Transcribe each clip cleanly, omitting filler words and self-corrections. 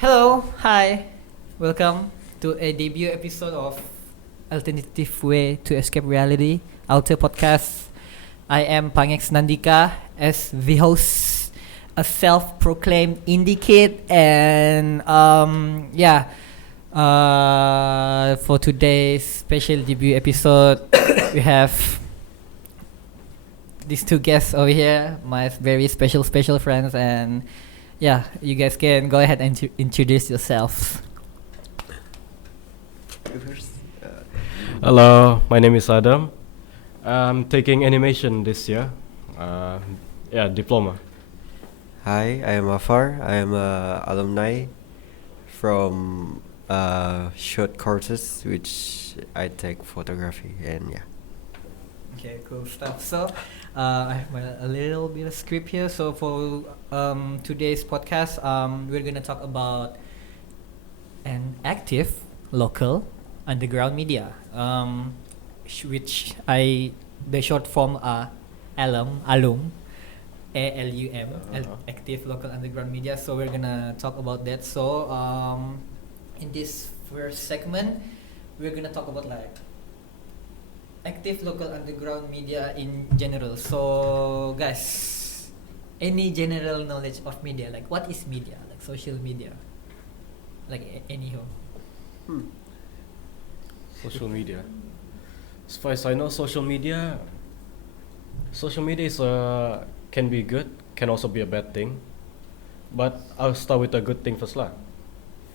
Hello, hi, welcome to a debut episode of Alternative Way to Escape Reality, AwTeR podcast. I am pangexxsenandika as the host, a self-proclaimed indie kid, and for today's special debut episode, we have these two guests over here, my very special friends, and yeah, you guys can go ahead and introduce yourselves. Hello, my name is Adam. I'm taking animation this year. Diploma. Hi, I am Afar. I am a alumni from short courses, which I take photography and yeah. Okay, cool stuff. So, I have a little bit of script here. So for today's podcast, we're gonna talk about an active local underground media, which the short form are alum, ALUM, active local underground media. So we're gonna talk about that. So in this first segment, we're gonna talk about like active local underground media in general. So guys, any general knowledge of media, like what is media, like social media, like anyhow. Social media. As far as I know, social media is can be good, can also be a bad thing. But I'll start with a good thing first lah.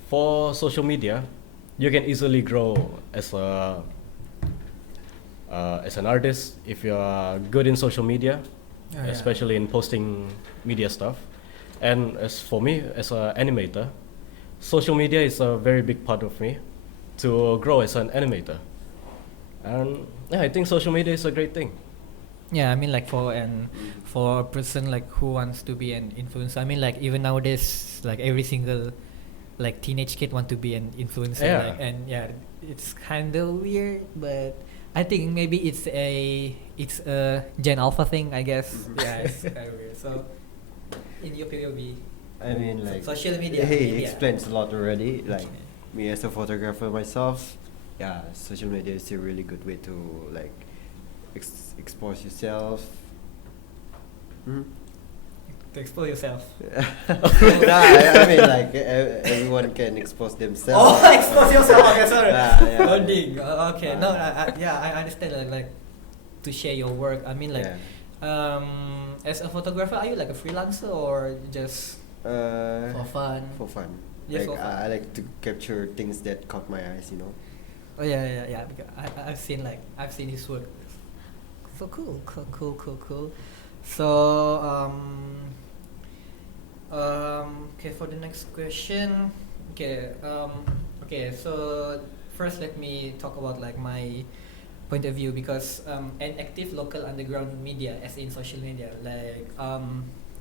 For social media, you can easily grow as an artist if you are good in social media, especially in posting media stuff. And as for me, as an animator, social media is a very big part of me to grow as an animator. And yeah, I think social media is a great thing. Yeah, I mean like for a person like who wants to be an influencer. I mean like even nowadays, like every single like teenage kid want to be an influencer. Yeah. Like, and yeah, it's kind of weird, but I think maybe it's a Gen Alpha thing, I guess. Yeah, it's kind of weird. So, in your POV, I mean, like social media. He media. explains a lot already. Like me as a photographer myself, yeah, social media is a really good way to like expose yourself. To expose yourself. I mean like everyone can expose themselves. Oh, expose yourself. Okay, sorry. Yeah. Oh, ding. Okay. No, I understand. Like to share your work. I mean, like, as a photographer, are you like a freelancer or just for fun? For fun. Yes, like, for fun. I like to capture things that caught my eyes. Oh yeah. Because I've seen his work. So cool. So okay, for the next question. Okay, so first let me talk about like my point of view, because an active local underground media, as in social media, like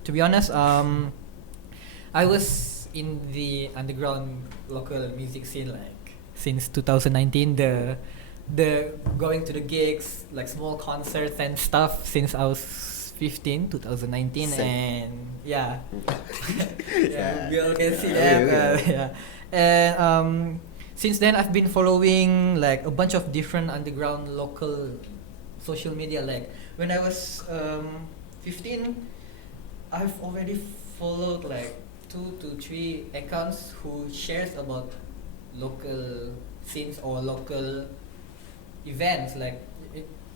to be honest, I was in the underground local music scene like since 2019, the going to the gigs, like small concerts and stuff, since I was 2019. Same. And yeah Yeah. we all can see Yeah, that. And since then I've been following like a bunch of different underground local social media. Like when I was 15, I've already followed like 2 to 3 accounts who shares about local scenes or local events. Like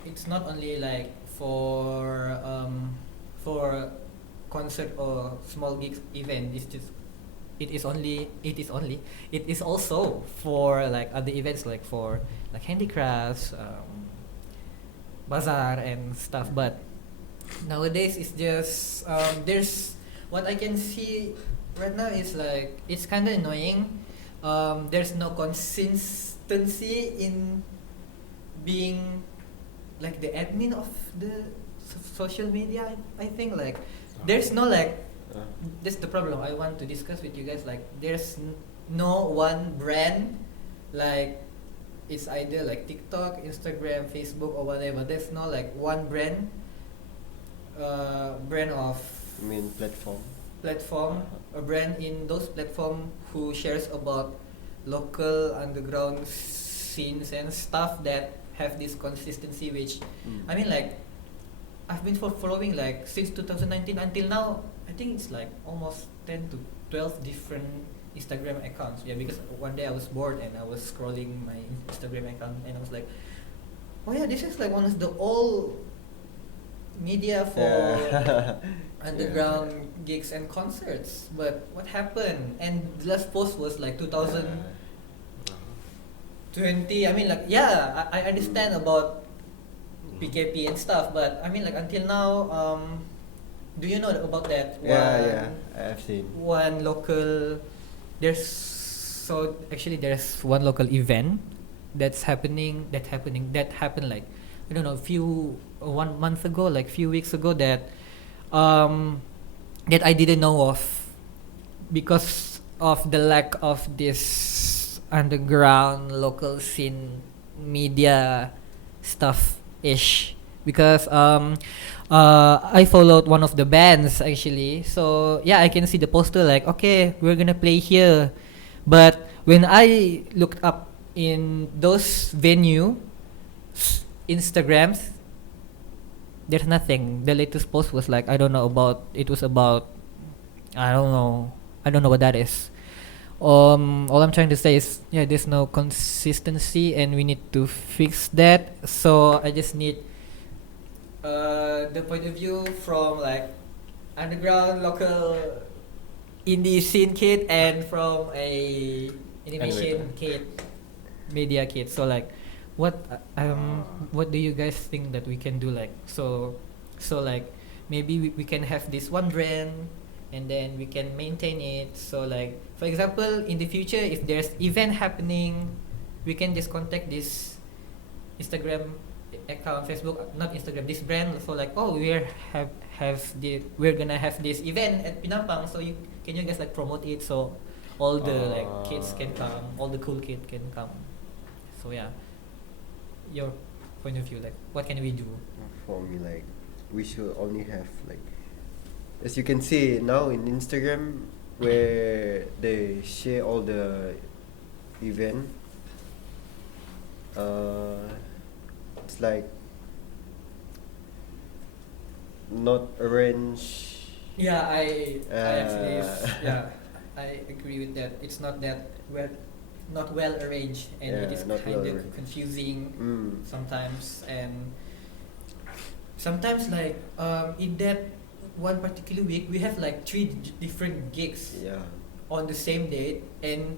it's not only like for concert or small gigs event. It is also for like other events, like for like handicrafts, bazaar and stuff. But nowadays it's just there's what I can see right now is like it's kind of annoying. There's no consistency in being like the admin of the social media. I think like there's no like this is the problem I want to discuss with you guys. Like there's no one brand, like it's either like TikTok, Instagram, Facebook or whatever. There's no like one brand of I mean platform. a brand in those platform who shares about local underground scenes and stuff that have this consistency, which I mean like I've been following like since 2019 until now. I think it's like almost 10 to 12 different Instagram accounts. Yeah, because one day I was bored and I was scrolling my Instagram account and I was like, oh yeah, this is like one of the old media for underground gigs and concerts. But what happened? And the last post was like 2020. I mean like yeah, I understand about PKP and stuff, but I mean like until now, do you know about that? I've seen One local. There's one local event that's happening. That happened like I don't know 1 month ago, like few weeks ago that that I didn't know of because of the lack of this underground local scene media stuff ish because I followed one of the bands actually, so yeah, I can see the poster like okay, we're gonna play here, but when I looked up in those venue Instagrams, there's nothing. The latest post was like I don't know what that is. All I'm trying to say is yeah, there's no consistency and we need to fix that. So I just need the point of view from like underground local indie scene kid and from a animation kid, media kid. So like what do you guys think that we can do, like so like maybe we can have this one brand and then we can maintain it. So like for example in the future if there's event happening, we can just contact this Instagram account, Facebook, not Instagram, this brand. So like oh we're gonna have this event at Pinampang, so can you guys like promote it so all the like kids can come, all the cool kids can come. So yeah, your point of view, like what can we do? for me, like we should only have like, as you can see now in Instagram where they share all the event, it's like not arranged. Yeah, I actually I agree with that. It's not that not well arranged, and it is not kind well of confusing sometimes. And sometimes like in that one particular week we have like 3 different gigs on the same date, and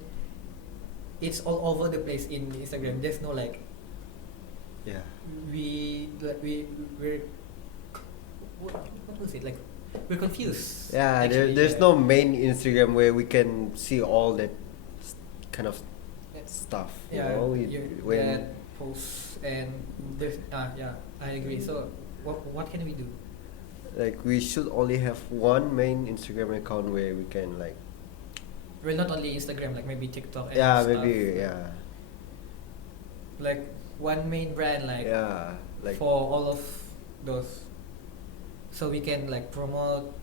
it's all over the place in Instagram. There's no like we're what was it like? We're confused. There's no main Instagram where we can see all that kind of stuff. When that posts and there's I agree. So what can we do? Like we should only have one main Instagram account where we can like. Well, not only Instagram, like maybe TikTok and stuff. Like one main brand, like for all of those, so we can like promote,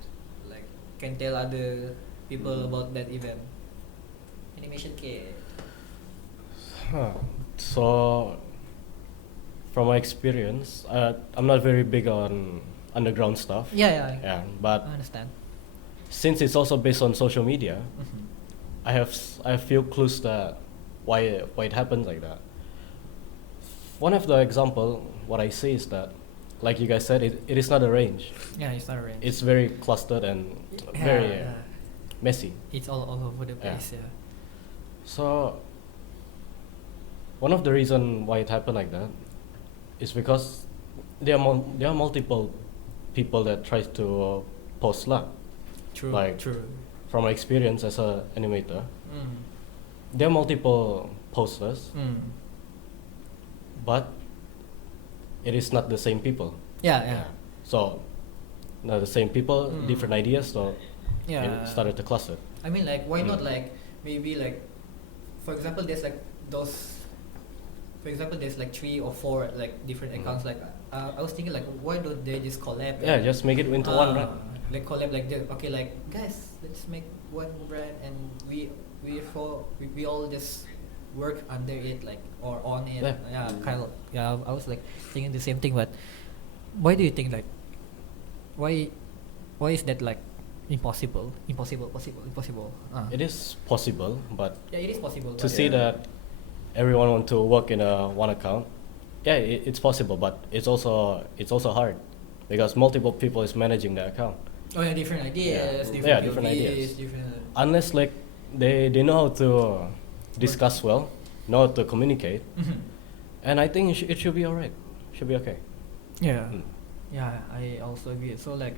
like can tell other people about that event. Animation kit. So, from my experience, I'm not very big on underground stuff. Yeah. But I understand. Since it's also based on social media, I have a few clues that why it happens like that. One of the example, what I see is that, like you guys said, it is not arranged. Yeah, it's not arranged. It's very clustered and very messy. It's all over the place. Yeah. So one of the reason why it happened like that is because there are multiple people that try to post lah. True. From my experience as a animator, there are multiple posters, but it is not the same people. Yeah. So not the same people, different ideas, so it started to cluster. I mean, like, why not like maybe like, for example, there's like those. For example, there's like 3 or 4 like different accounts. Like I was thinking like, why don't they just collab? Yeah, just make it into one, right? Like collab like this. Okay, like guys, let's make one brand, and we all just work under it, like, or on it. Yeah. Kind of. Yeah, I was like thinking the same thing, but why do you think like why is that like impossible? Impossible. It is possible, but Yeah, it is possible. to but see that everyone want to work in a one account, yeah, it's possible, but it's also hard because multiple people is managing the account. Oh yeah, different ideas, Yeah, different different POVs, ideas. different. Unless like they know how to discuss well, know how to communicate, and I think it should be alright. Should be okay. Yeah. Mm. Yeah, I also agree. So like,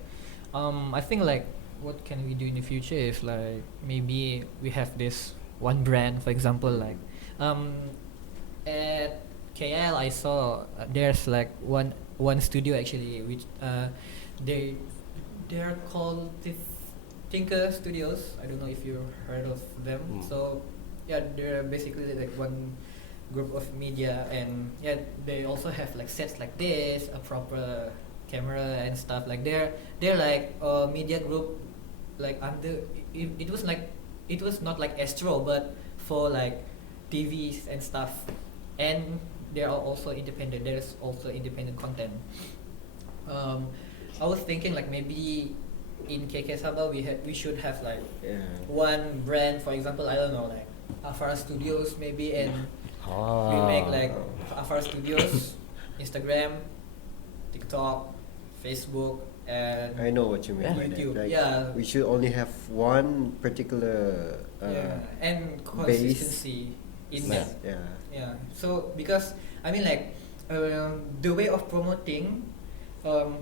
I think like what can we do in the future is like maybe we have this one brand, for example, like, at KL I saw there's like one studio actually, which they're called the Tinker Studios. I don't know if you heard of them. So yeah, they're basically like one group of media, and yeah, they also have like sets like this, a proper camera and stuff. Like they're like a media group, like under it was like, it was not like Astro, but for like TVs and stuff. And they are also independent. There's also independent content. I was thinking like maybe in KK Sabah we should have like one brand, for example, I don't know, like AwTeR Studios maybe, and we make like AwTeR Studios, Instagram, TikTok, Facebook, and I know what you mean by YouTube. that. Like, Yeah. we should only have one particular and base. consistency in Yeah. that. Yeah. So because I mean like, the way of promoting,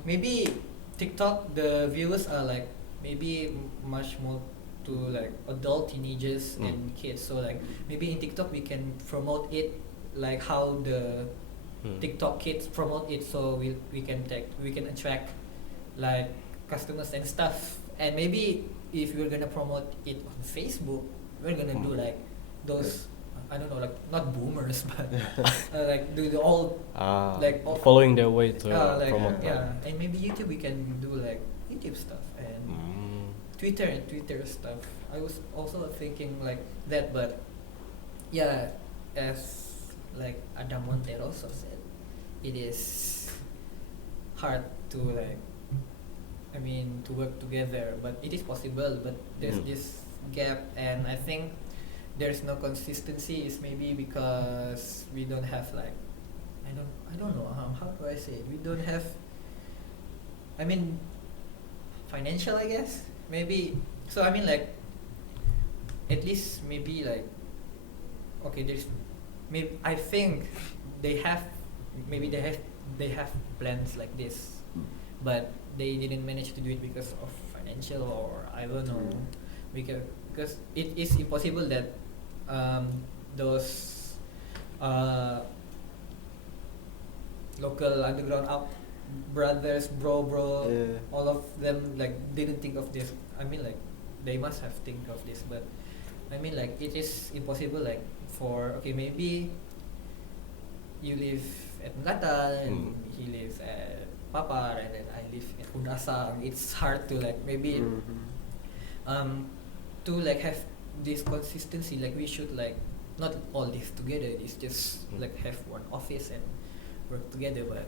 maybe TikTok, the viewers are like maybe much more to like adult teenagers and kids. So like maybe in TikTok we can promote it like how the TikTok kids promote it. So we can attract like customers and stuff. And maybe if we're gonna promote it on Facebook, we're gonna do like those, I don't know, like not boomers, but like do the old, like all, following their way to like, promote yeah. And maybe YouTube we can do like YouTube stuff, and Twitter stuff. I was also thinking like that, but yeah, as like Adam Montero also said, it is hard to like, I mean, to work together, but it is possible. But there's this gap, and I think there's no consistency. Is maybe because we don't have like, I don't know, how do I say it? We don't have, I mean, financial, I guess, maybe. So I mean like, at least maybe like, okay, there's maybe, I think they have plans like this, but they didn't manage to do it because of financial, or I don't know, because it is impossible that those local underground up brothers, bro, all of them like didn't think of this. I mean like, they must have think of this, but I mean like, it is impossible like for, okay, maybe you live at Natal and he lives at Papar, and then I live at Undasang. It's hard to like maybe to like have this consistency. Like we should like not all live together. It's just like have one office and work together. But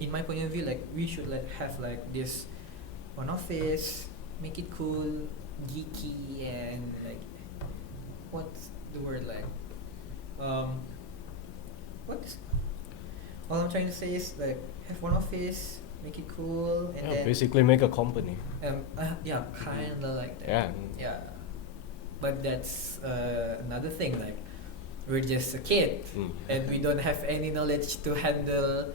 in my point of view, like we should like have like this one office, make it cool, geeky, and like, what's the word, like what's all I'm trying to say is like, have one office, make it cool, and then basically make a company. yeah, kinda like that. Yeah. But that's another thing. Like, we're just a kid, and we don't have any knowledge to handle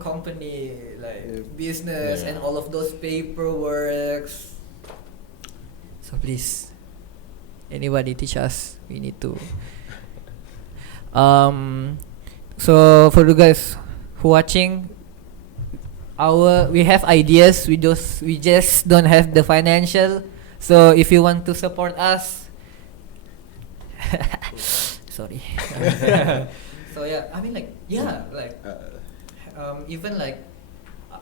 company, like business and all of those paperwork. So please, anybody teach us. We need to. So for the guys who watching, we have ideas. We just don't have the financial. So if you want to support us, sorry. So yeah, I mean like, yeah, like even like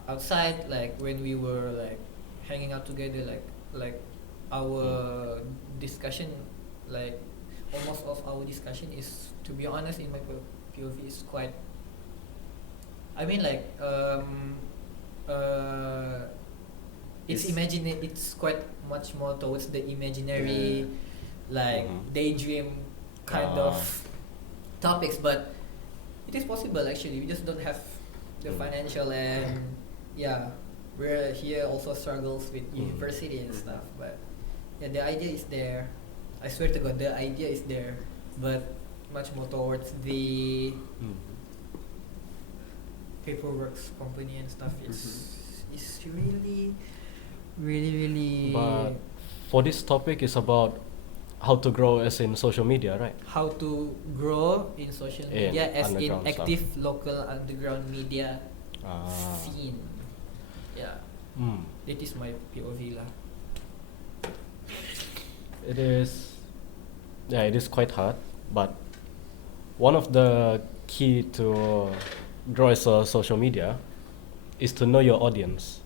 outside, like when we were like hanging out together, like our discussion, like almost of our discussion is, to be honest, in my POV is quite. I mean, like it's It's quite much more towards the imaginary, like daydream kind of topics, but it is possible actually. We just don't have the financial, and we're here also struggles with university and stuff. But yeah, the idea is there. I swear to God, the idea is there, but much more towards the paperworks company and stuff. It's really. But for this topic, it's about how to grow as in social media, right? How to grow in social media as in underground active stuff. local underground media scene. Yeah, it is my POV lah. It is, it is quite hard, but one of the key to grow as a social media is to know your audience.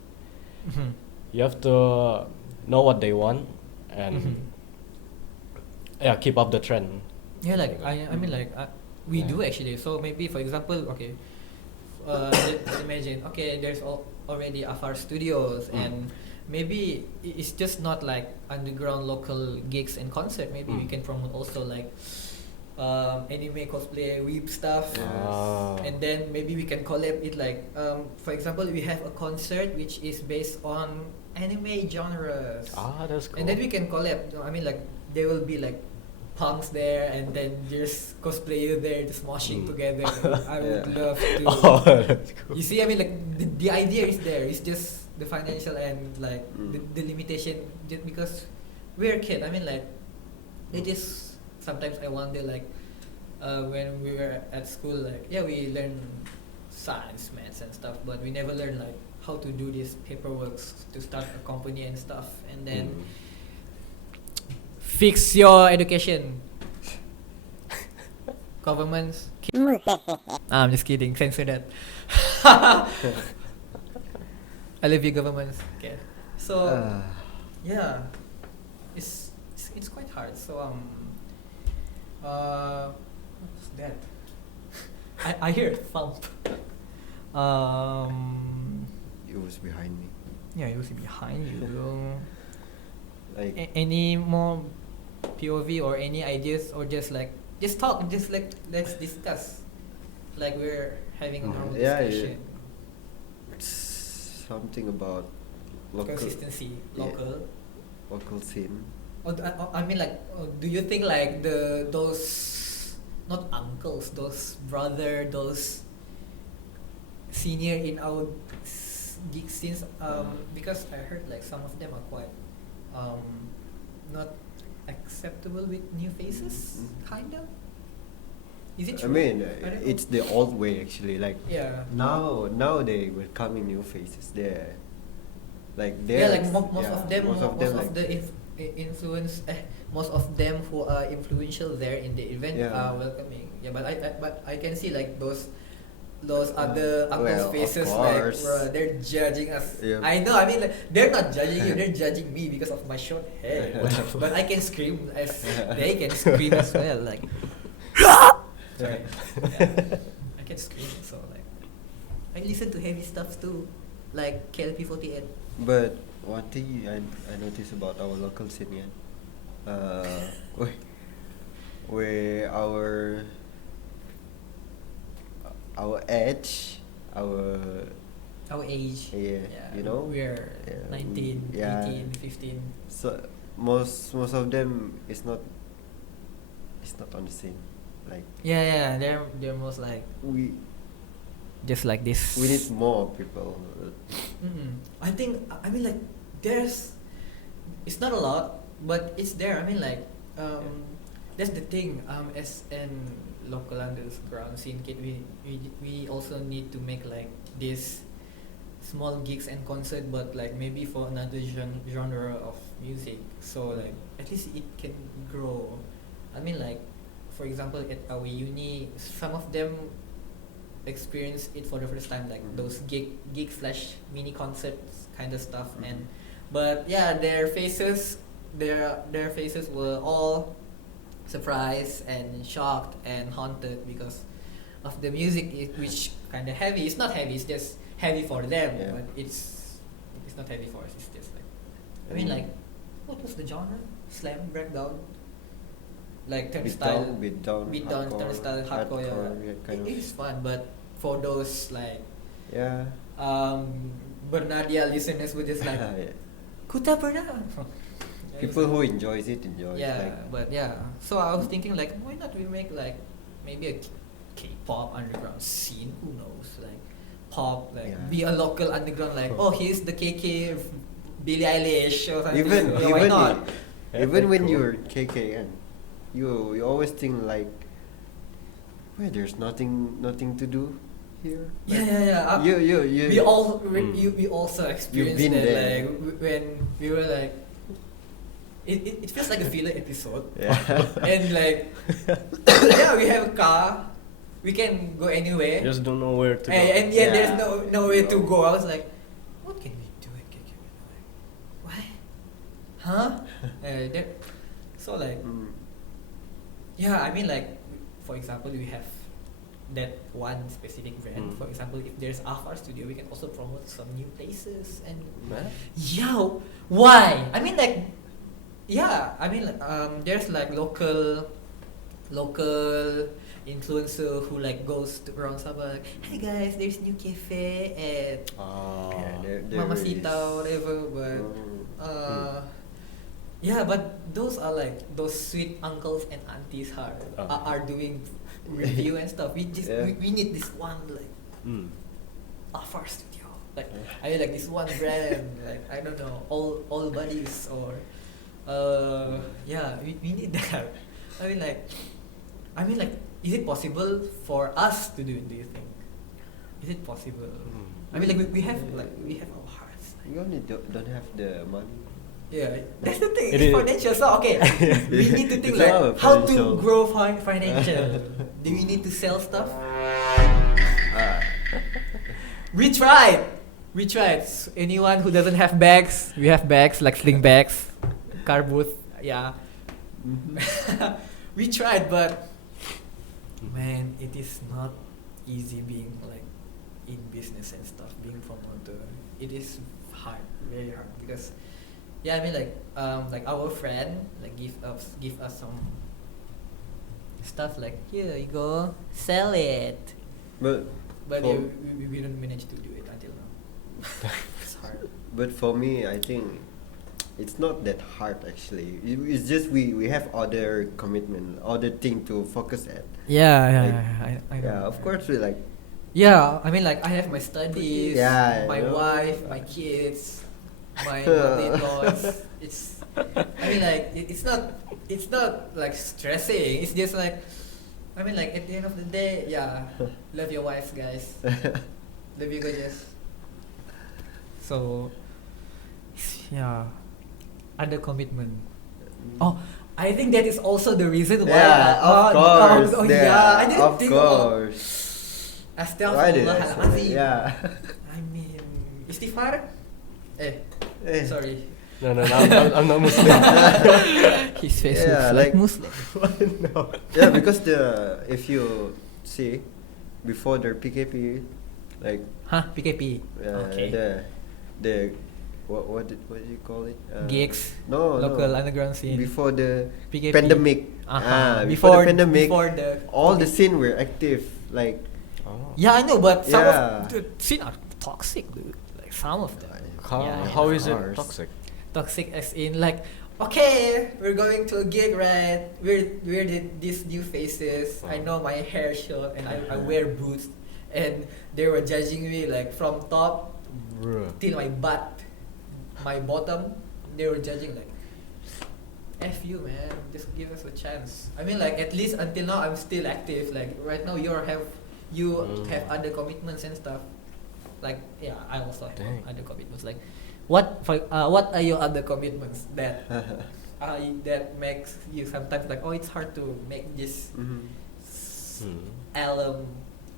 You have to know what they want and keep up the trend. Yeah, like I mean, like we do actually. So maybe, for example, okay, let's imagine, okay, there's already AwTeR Studios, and maybe it's just not like underground local gigs and concert. Maybe we can promote also like anime cosplay weeb stuff, and then maybe we can collab it, like for example, we have a concert which is based on anime genres. That's cool. And then we can collab. I mean, like there will be like punks there, and then there's cosplayer there just moshing together. I would love to. That's cool. You see, I mean, like the idea is there. It's just the financial and like the limitation. Just because we're a kid. I mean, like it is. Sometimes I wonder, like when we were at school, like we learn science, maths, and stuff, but we never learn like how to do this paperwork to start a company and stuff, and then fix your education. Governments. I'm just kidding. Censor that. I love you, governments. Okay. So it's quite hard. So what's that? I hear a thump. It was behind me. Yeah, it was behind you. Like Any more POV or any ideas, or just talk, just like let's discuss, like we're having a normal discussion. It's something about local Consistency, local scene. I mean, like, do you think like those not uncles, those brother, those senior in our geek scenes, because I heard like some of them are quite not acceptable with new faces, kind of. Is it true? I mean, I don't know. it's the old way actually. Like now now they will come in new faces. They're like most of them most of them who are influential there in the event are welcoming. Yeah, but I can see like those other uncles' faces, like they're judging us. Yeah. I know. I mean, like, they're not judging you; they're judging me because of my short hair. But I can scream as they can scream as well. Like, sorry, I can scream. So like, I listen to heavy stuff too, like KLP48. But one thing I noticed about our local scene, where our age, our age. you know, we're 19, 18, 15. So most of them is not on the scene. Like they're most like we just like this. need more people. I mean, like it's not a lot, but it's there. I mean, like that's the thing. As an local underground scene kid, we also need to make like this small gigs and concert, but like maybe for another genre of music. So like at least it can grow. I mean, like for example, at our uni, some of them experience it for the first time, like those gig / mini concerts kind of stuff, but their faces their faces were all surprised and shocked and haunted because of the music, which kind of heavy. It's not heavy. It's just heavy for them, Yeah. but it's not heavy for us. It's just like, I mean, like, what was the genre? Slam, breakdown, like turnstile, beatdown, beatdown, turnstile, hardcore. Yeah, kind it's fun, but for those like yeah. Bernadia listeners were just like, Yeah. Kuta Berna. People who enjoys it enjoy. Yeah, Like, but yeah. So I was thinking like, why not we make like maybe a K-pop underground scene? Who knows? Like pop, like Yeah. be a local underground. Like, oh, here's the KK of Billie Eilish or something. even Yeah, why not? even when Cool. you're KKN, you always think like, well, there's nothing to do here. Yeah. You. We also experienced been that, there. like when we were like, it feels like a filler episode. Yeah. And like, yeah, we have a car, we can go anywhere. Just don't know where to go. And Yeah. there's nowhere to go. I was like, what can we do at KK? What? Huh? So like, Mm. yeah, I mean like, for example, we have that one specific brand. Mm. For example, if there's AwTeR studio, we can also promote some new places and Huh? yeah, why? I mean like, yeah, I mean like, there's like local influencer who like goes to around Sabah like, hey guys, there's new cafe at Yeah, there Mamacita is. or whatever, but yeah, but those are like those sweet uncles and aunties are doing review and stuff. We just Yeah. we need this one like Mm. AwTeR studio, like I mean like this one brand, like I don't know, all buddies or yeah, we need that. I mean like is it possible for us to do it, do you think? Is it possible? I mean like we have our hearts. We only don't have the money. Yeah, that's the thing. It It's is- financial. So okay, we need to think It's all like how to financial. grow financial. Do we need to sell stuff? We tried. Anyone who doesn't have bags, we have bags like sling bags, car booth. Yeah, we tried, but man, it is not easy being like in business and stuff. Being promoter, it is hard, very hard because. Yeah, I mean like our friend like give us some stuff like, here you go, sell it. But But for, yeah, we don't manage to do it until now. It's hard. but for me, I think it's not that hard actually. It's just we have other commitment, other thing to focus at. Yeah, Like, yeah, of course we like. Yeah, I mean like I have my studies, Yeah, my you know. wife, my kids, my in-laws. It's I mean like it's not like stressing. It's just like I mean like at the end of the day, yeah, love your wives, guys. Love you guys. So yeah, other commitment. Oh, I think that is also the reason why. Yeah, of course. Oh yeah, I didn't of think about. course. Why did I say that? Astaghfirullahaladzim. Yeah. I mean, istighfar? Sorry. No, I'm not Muslim. His face Yeah, looks like like- Muslim. No. Yeah, because if you see before the PKP, like Huh? PKP? Okay. the what did you call it? Gigs? No, Local no. underground scene? Before the PKP? pandemic. Before the pandemic, Before the all the scene were active. Like Oh. Yeah, I know, but some Yeah. of the scene are toxic, dude. Like some of them. How Yeah, is it Ours. toxic? Toxic as in like, okay, we're going to a gig, right? We're these new faces. I know my hair short and I wear boots, and they were judging me like from top Bruh. till my butt, my bottom. They were judging like, F you, man. Just give us a chance. I mean like at least until now I'm still active. Like right now you have other commitments and stuff. Like yeah, I also have Dang. other commitments. Like what are your other commitments that that makes you sometimes like, oh, it's hard to make this album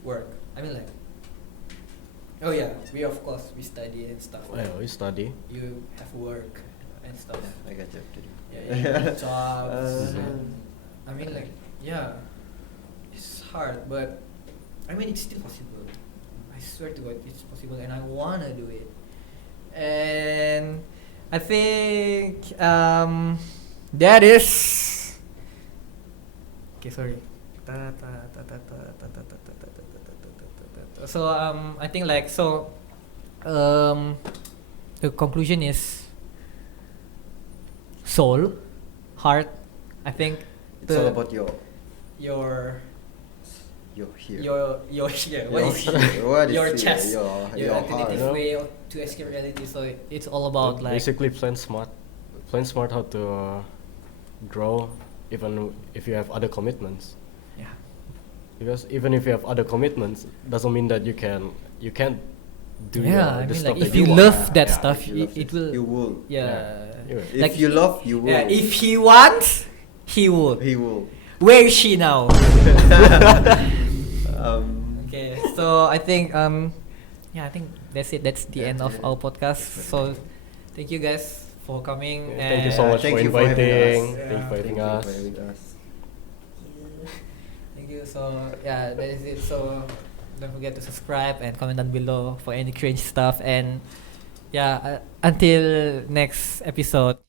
work? I mean like, oh yeah, we of course we study and stuff. Well, we study. You have work and stuff. I got job to do. Yeah, you need jobs. Uh, I mean, like, yeah, it's hard, but I mean, it's still possible. I swear to God, it's possible, and I wanna do it. And I think that is. Okay, sorry. So I think like so. The conclusion is soul, heart. I think It's all about your your here. your here. What is here? What is Your here? chest. Your heart. alternative no? way to escape reality. So it's all about like basically plan smart how to grow, even if you have other commitments. yeah. Because even if you have other commitments, doesn't mean that you can't do Yeah, I the mean stuff like that if you want. love that Yeah, stuff, if you love it it, will. you will. Yeah. You will. If Like you love, you will. Yeah, if he wants, he would. He will. Where is she now? Okay, so I think yeah, I think that's it. That's the end of Yeah. our podcast. So thank you guys for coming. Yeah, thank you so much Thank for you for having inviting. us. Thank you for Thank having you us. for having us. Thank you. So yeah, that is it. So don't forget to subscribe and comment down below for any cringe stuff. And yeah, until next episode.